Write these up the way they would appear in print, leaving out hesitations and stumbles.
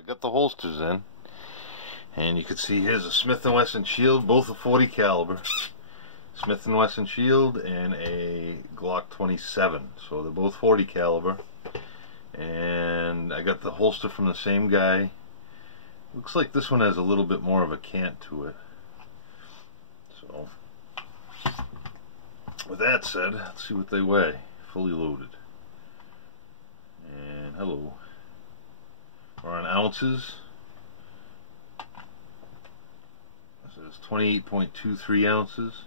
I got the holsters in, and you can see here's a Smith & Wesson shield, both a 40 caliber. Smith & Wesson shield and a Glock 27, so they're both 40 caliber. And I got the holster from the same guy. Looks like this one has a little bit more of a cant to it. So, with that said, let's see what they weigh, fully loaded. And hello. We're on ounces. This is 28.23 ounces.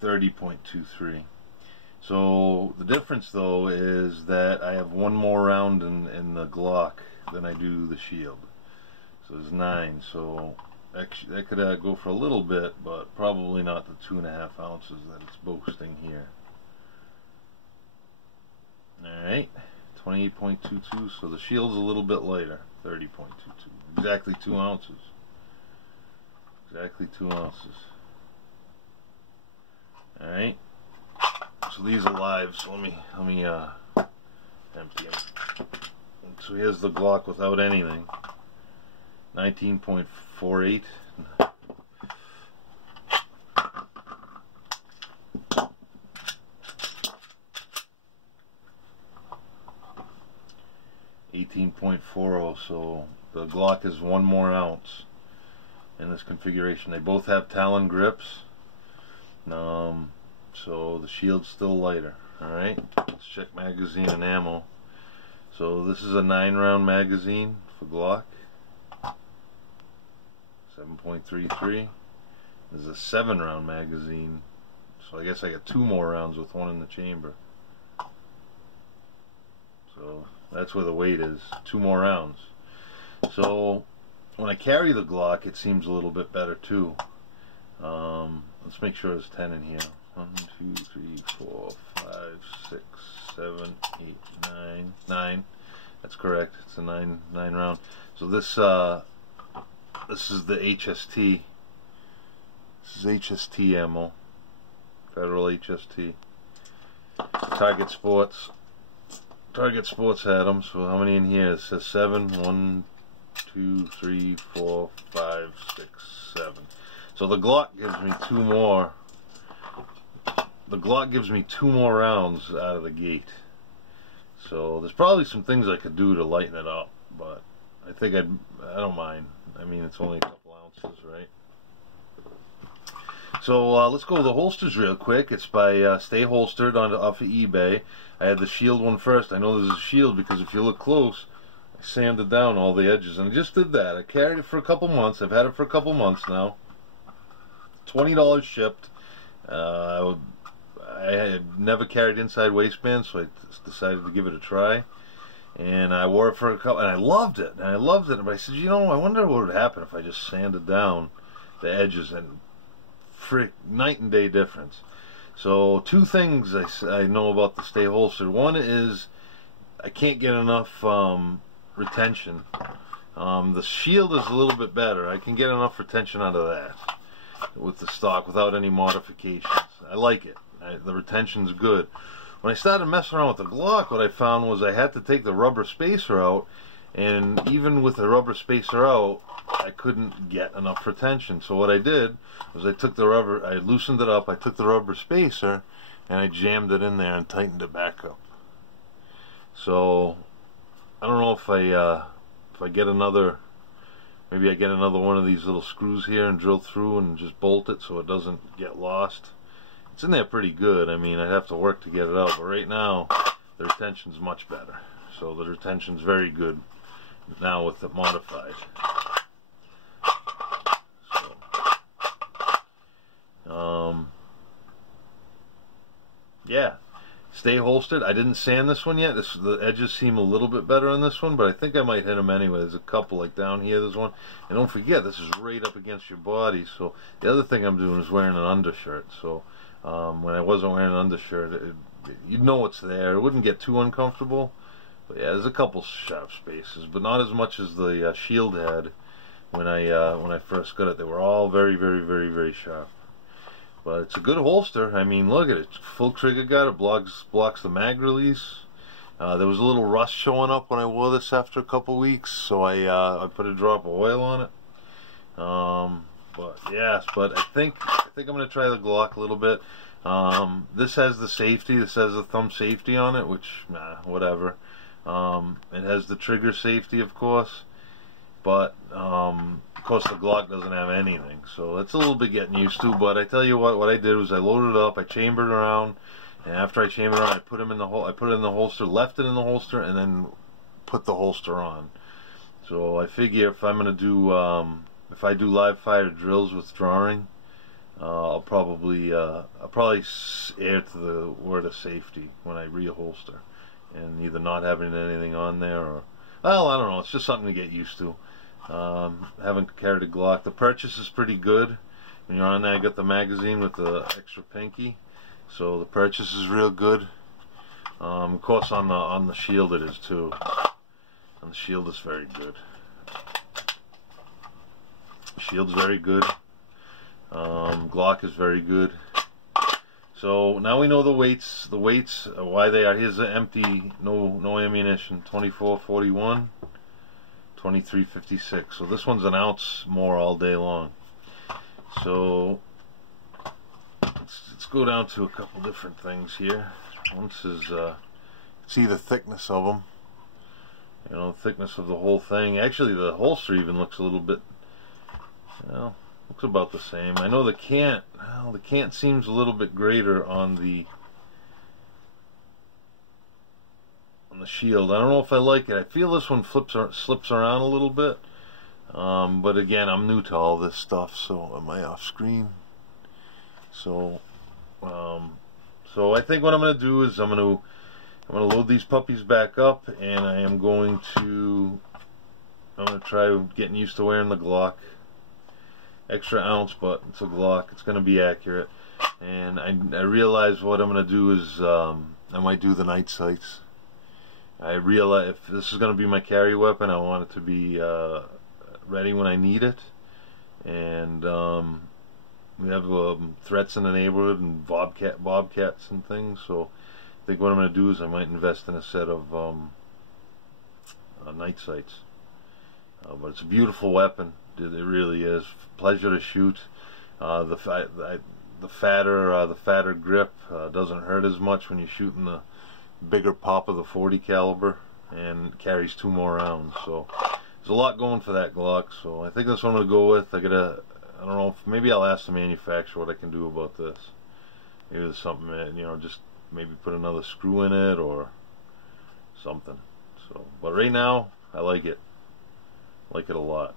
30.23. So the difference though is that I have one more round in the Glock than I do the shield. So there's 9. So actually that could go for a little bit, but probably not the 2.5 ounces that it's boasting here. Alright, 28.22, so the shield's a little bit lighter, 30.22. Exactly 2 ounces. Exactly 2 ounces. Alright, so these are live, so let me empty them. So here's the Glock without anything. 19.48. .40, so the Glock is 1 more ounce in this configuration. They both have Talon grips, so the shield's still lighter. Alright, let's check magazine and ammo. So this is a 9-round magazine for Glock, 7.33. This is a 7-round magazine, so I guess I got 2 more rounds with one in the chamber. So that's where the weight is, 2 more rounds. So when I carry the Glock, it seems a little bit better too. Let's make sure there's 10 in here. 1, 2, 3, 4, 5, 6, 7, 8, 9. 9. That's correct. It's a 9 round. So this is the HST. This is HST ammo. Federal HST. Target Sports. Target Sports had them, so how many in here? It says 7. 1, 2, 3, 4, 5, 6, 7. So the Glock gives me 2 more. The Glock gives me 2 more rounds out of the gate. So there's probably some things I could do to lighten it up, but I think I don't mind. I mean, it's only a couple ounces, right? So let's go to the holsters real quick. It's by Stay Holstered off of eBay. I had the shield one first. I know there's a shield because if you look close, I sanded down all the edges, and I just did that. I carried it for a couple months. I've had it for a couple months now. $20 shipped. I had never carried inside waistbands, so I decided to give it a try. And I wore it for a couple, and I loved it. And I loved it. But I said, you know, I wonder what would happen if I just sanded down the edges, and frick, night and day difference. So 2 things I know about the Stay Holstered. One is I can't get enough retention. The shield is a little bit better. I can get enough retention out of that with the stock without any modifications. I like it. The retention's good. When I started messing around with the Glock, what I found was I had to take the rubber spacer out, and even with the rubber spacer out, I couldn't get enough retention. So what I did was I took the rubber, I loosened it up, I took the rubber spacer, and I jammed it in there and tightened it back up. So I don't know if I get another, maybe I get another one of these little screws here and drill through and just bolt it so it doesn't get lost. It's in there pretty good. I mean, I'd have to work to get it out, but right now the retention's much better. So the retention's very good now with it modified. So, yeah, Stay Holstered. I didn't sand this one yet. The edges seem a little bit better on this one, but I think I might hit them anyway. There's a couple, like down here, there's one. And don't forget, this is right up against your body. So the other thing I'm doing is wearing an undershirt. So when I wasn't wearing an undershirt, you'd know it's there. It wouldn't get too uncomfortable. But yeah, there's a couple sharp spaces, but not as much as the shield had when I first got it. They were all very, very, very, very sharp. But it's a good holster. I mean, look at it. Full trigger guard. It blocks the mag release. There was a little rust showing up when I wore this after a couple weeks, so I put a drop of oil on it. But yes, but I think I'm gonna try the Glock a little bit. This has the safety. This has the thumb safety on it, which whatever. It has the trigger safety, of course, but of course the Glock doesn't have anything, so it's a little bit getting used to. But I tell you what I did was I loaded it up, I chambered around, and after I chambered around, I put it in the holster, left it in the holster, and then put the holster on. So I figure if I'm gonna do if I do live fire drills with drawing, I'll probably err to the word of safety when I reholster, and either not having anything on there, or, well, I don't know, it's just something to get used to. Haven't carried a Glock. The purchase is pretty good. When you're on there, I got the magazine with the extra pinky, so the purchase is real good. Of course, on the shield it is too. On the shield is very good. Shield's very good. Glock is very good. So now we know the weights. The weights, why they are. Here's the empty, no ammunition. 24.41, 23.56. So this one's an ounce more all day long. So let's go down to a couple different things here. Once is see the thickness of them. You know, thickness of the whole thing. Actually, the holster even looks a little bit. Well, looks about the same. I know the cant. Well, the cant seems a little bit greater on the shield. I don't know if I like it. I feel this one slips around a little bit. But again, I'm new to all this stuff. So am I off screen? So I think what I'm gonna do is I'm gonna load these puppies back up, and I'm gonna try getting used to wearing the Glock. Extra ounce, but it's a Glock. It's going to be accurate. And I realize what I'm going to do is I might do the night sights. I realize if this is going to be my carry weapon, I want it to be ready when I need it. And we have threats in the neighborhood and bobcats and things. So I think what I'm going to do is I might invest in a set of night sights. But it's a beautiful weapon. It really is. Pleasure to shoot. The fatter grip doesn't hurt as much when you're shooting the bigger pop of the 40 caliber, and carries 2 more rounds. So there's a lot going for that Glock. So I think that's what I'm gonna go with. I don't know. Maybe I'll ask the manufacturer what I can do about this. Maybe there's something, you know, just maybe put another screw in it or something. So, but right now I like it. Like it a lot.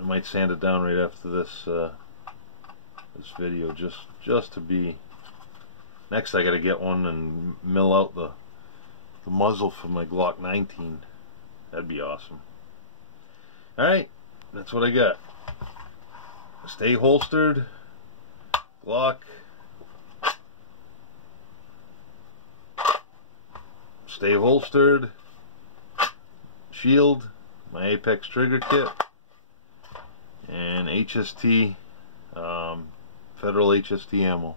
I might sand it down right after this this video, just to be. Next, I got to get one and mill out the muzzle for my Glock 19. That'd be awesome. All right, that's what I got. Stay holstered, Glock. Stay holstered, shield, my Apex trigger kit, and HST, Federal HST ammo.